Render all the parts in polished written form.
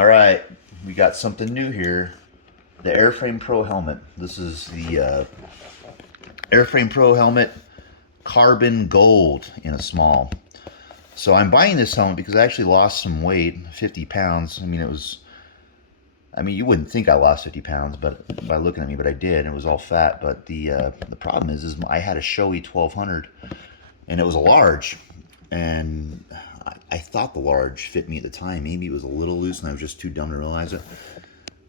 All right, we got something new here. The Airframe Pro helmet. This is the Airframe Pro helmet, carbon gold in a small. So I'm buying this helmet because I actually lost some weight, 50 pounds. I mean, you wouldn't think I lost 50 pounds, but by looking at me, but I did. It was all fat. But the problem is I had a Shoei 1200, and it was a large, and I thought the large fit me at the time. Maybe it was a little loose, and I was just too dumb to realize it.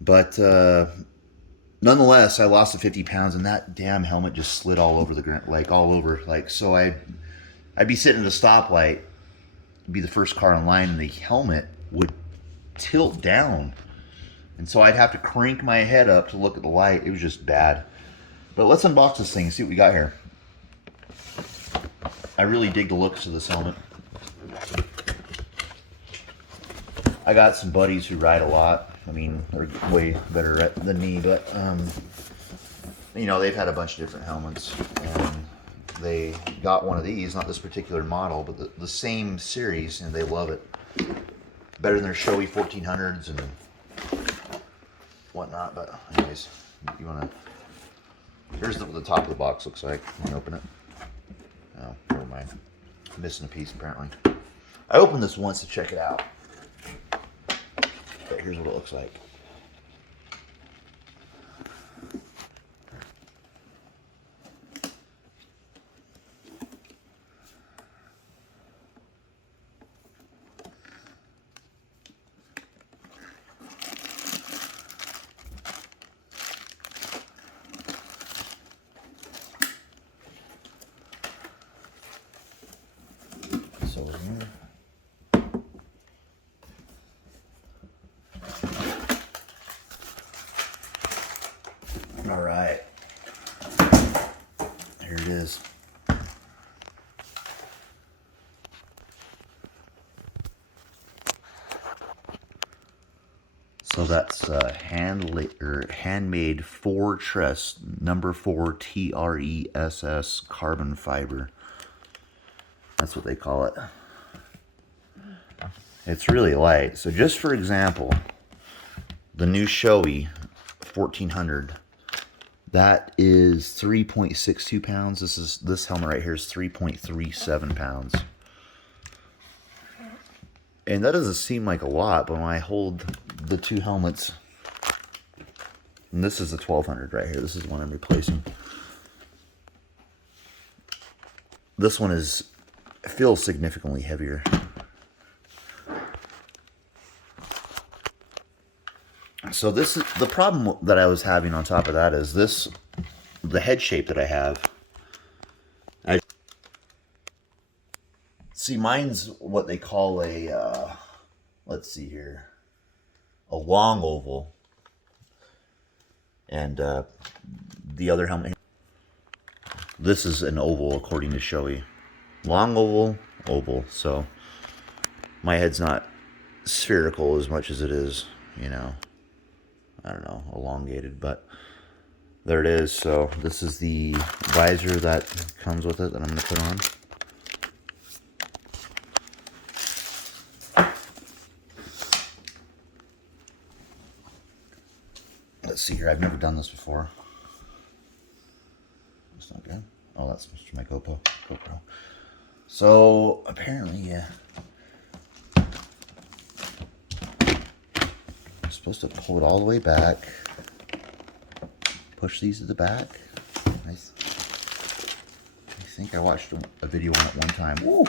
But nonetheless, I lost the 50 pounds, and that damn helmet just slid all over the ground, like all over. Like, so I'd be sitting at a stoplight, be the first car in line, and the helmet would tilt down. And so I'd have to crank my head up to look at the light. It was just bad. But let's unbox this thing and see what we got here. I really dig the looks of this helmet. I got some buddies who ride a lot. I mean, they're way better than me, but you know, they've had a bunch of different helmets, and they got one of these, not this particular model, but the same series, and they love it. Better than their Shoei 1400s and whatnot. But anyways, you want to, here's what the top of the box looks like when you open it. Oh, never mind. I'm missing a piece apparently. I opened this once to check it out. But here's what it looks like. So here. All right, here it is. So that's handmade Fortress number 4 TRESS carbon fiber. That's what they call it. It's really light. So just for example, the new Shoei 1400, that is 3.62 pounds. This helmet right here is 3.37 pounds. And that doesn't seem like a lot, but when I hold the two helmets, and this is the 1200 right here. This is the one I'm replacing. This one feels significantly heavier. So this is the problem that I was having on top of that is the head shape that I have. See, mine's what they call a, let's see here, a long oval. And the other helmet, this is an oval according to Shoei. Long oval, oval. So my head's not spherical as much as it is, you know, I don't know, elongated, but there it is. So this is the visor that comes with it that I'm going to put on. Let's see here. I've never done this before. That's not good. Oh, that's my GoPro. So apparently, yeah. I'm supposed to pull it all the way back. Push these to the back. I think I watched a video on it one time. Woo!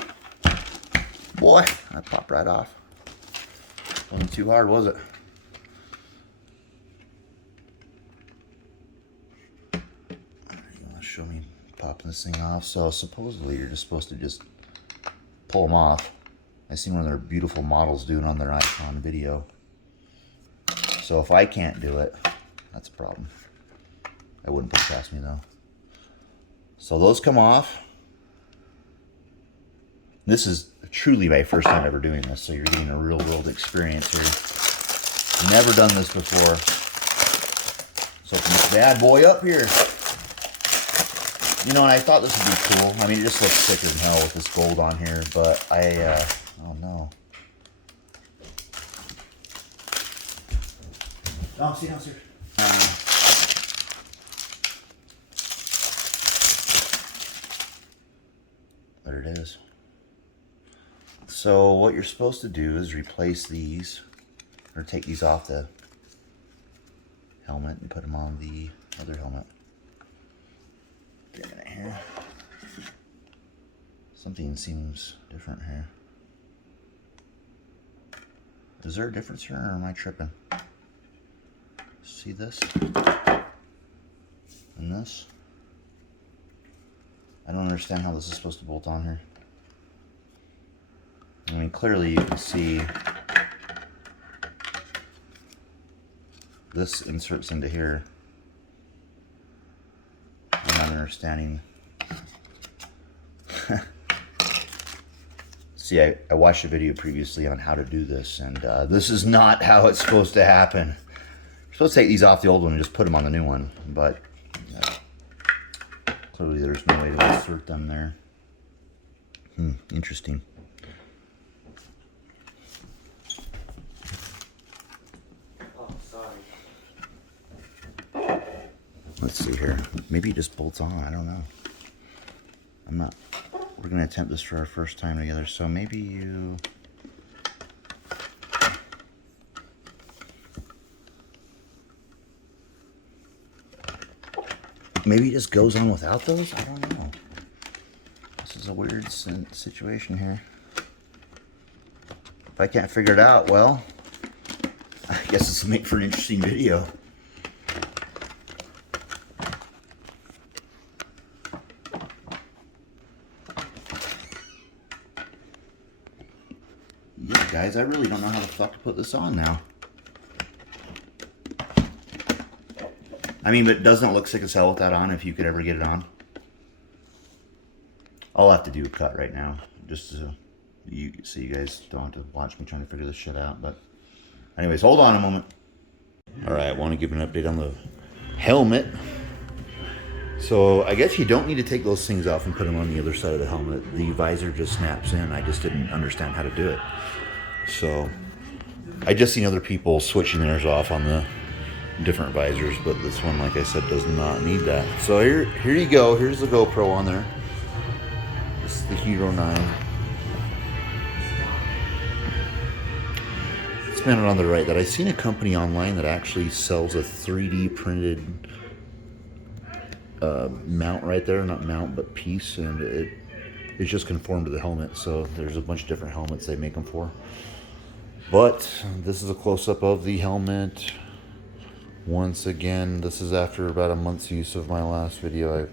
Boy, that popped right off. Wasn't too hard, was it? You want to show me popping this thing off? So supposedly you're just supposed to just pull them off. I seen one of their beautiful models doing on their Icon video. So if I can't do it, that's a problem. I wouldn't put it past me though. So those come off. This is truly my first time ever doing this, so you're getting a real world experience here. Never done this before. So open this bad boy up here. You know, and I thought this would be cool. I mean, it just looks sicker than hell with this gold on here, but oh no. Oh, see downstairs. There it is. So what you're supposed to do is replace these, or take these off the helmet and put them on the other helmet. Get a minute here. Something seems different here. Is there a difference here, or am I tripping? See this? And this? I don't understand how this is supposed to bolt on here. I mean, clearly you can see this inserts into here. I'm not understanding. See, I watched a video previously on how to do this, and this is not how it's supposed to happen. You're supposed to take these off the old one and just put them on the new one, but clearly there's no way to insert them there. Interesting. Oh, sorry. Let's see here. Maybe it just bolts on. I don't know. I'm not. We're going to attempt this for our first time together, so maybe you... Maybe it just goes on without those? I don't know. This is a weird situation here. If I can't figure it out, well, I guess this will make for an interesting video. Yeah, guys, I really don't know how the fuck to put this on now. I mean, but it doesn't look sick as hell with that on, if you could ever get it on. I'll have to do a cut right now, just so you guys don't have to watch me trying to figure this shit out. But anyways, hold on a moment. All right, I want to give an update on the helmet. So I guess you don't need to take those things off and put them on the other side of the helmet. The visor just snaps in. I just didn't understand how to do it. So I just seen other people switching theirs off on the different visors, but this one, like I said, does not need that. So here you go. Here's the GoPro on there. This is the Hero 9. It's mounted on the right. That I've seen a company online that actually sells a 3D printed mount right there, not mount but piece, and it's just conformed to the helmet. So there's a bunch of different helmets they make them for, but this is a close-up of the helmet. Once again, this is after about a month's use of my last video I've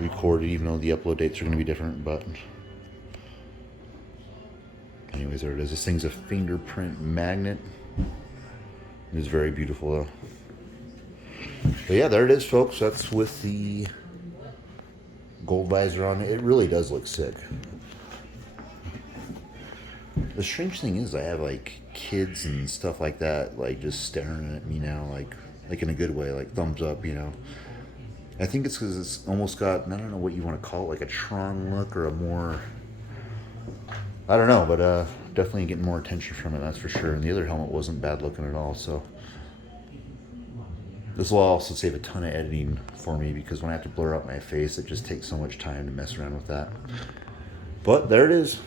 recorded, even though the upload dates are going to be different. But anyways, there it is. This thing's a fingerprint magnet. It is very beautiful though. But yeah, there it is, folks. That's with the gold visor on it. It really does look sick. The strange thing is, I have like kids and stuff like that, like just staring at me now, like in a good way, like thumbs up, you know. I think it's because it's almost got, I don't know what you want to call it, like a Tron look, or a more, I don't know, but definitely getting more attention from it, that's for sure. And the other helmet wasn't bad looking at all, so this will also save a ton of editing for me, because when I have to blur out my face, it just takes so much time to mess around with that. But there it is.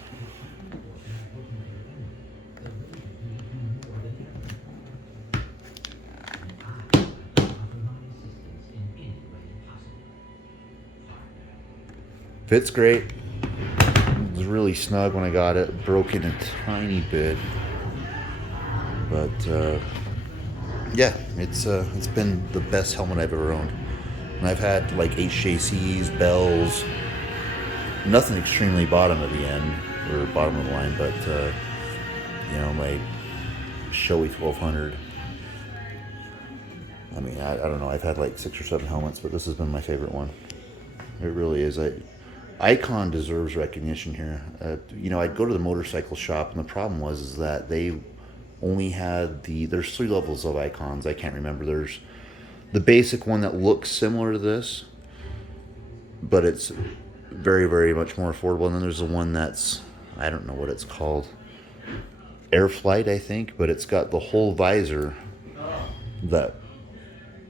Fits great. It was really snug when I got it. Broke in a tiny bit, but yeah, it's been the best helmet I've ever owned. And I've had like HJCs, Bells, nothing extremely bottom of the end or bottom of the line, but you know, my Shoei 1200. I mean, I don't know. I've had like 6 or 7 helmets, but this has been my favorite one. It really is. Icon deserves recognition here. You know, I'd go to the motorcycle shop, and the problem was that they only had there's 3 levels of Icons. I can't remember. There's the basic one that looks similar to this, but it's very, very much more affordable. And then there's the one that's, I don't know what it's called, Airflight, I think, but it's got the whole visor that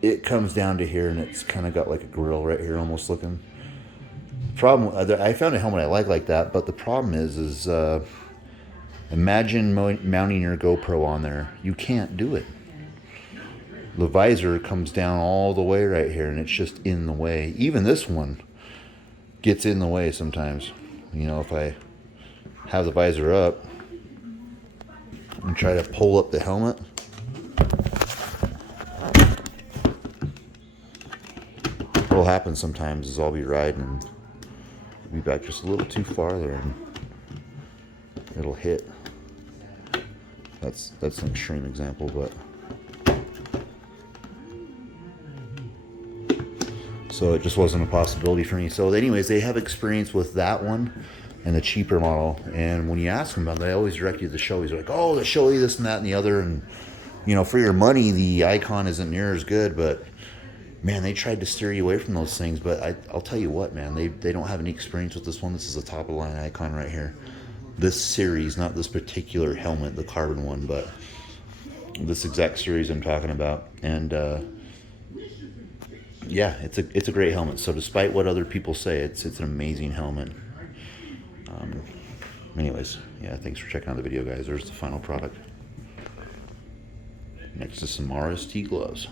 it comes down to here, and it's kind of got like a grill right here, almost looking. Problem, I found a helmet I like that, but the problem is imagine mounting your GoPro on there. You can't do it. The visor comes down all the way right here, and it's just in the way. Even this one gets in the way sometimes. You know, if I have the visor up and try to pull up the helmet, what'll happen sometimes is I'll be riding and be back just a little too far there, and it'll hit. That's an extreme example, but so it just wasn't a possibility for me. So anyways, they have experience with that one and the cheaper model, and when you ask them about it, they always direct you to the Shoei. They're like, oh, the Shoei, this and that and the other, and you know, for your money, the Icon isn't near as good, but man, they tried to steer you away from those things. But I'll tell you what, man, they don't have any experience with this one. This is a top of the line Icon right here. This series, not this particular helmet, the carbon one, but this exact series I'm talking about. And yeah, it's a great helmet. So despite what other people say, it's an amazing helmet. Anyways, yeah, thanks for checking out the video, guys. There's the final product. Next is some RST gloves.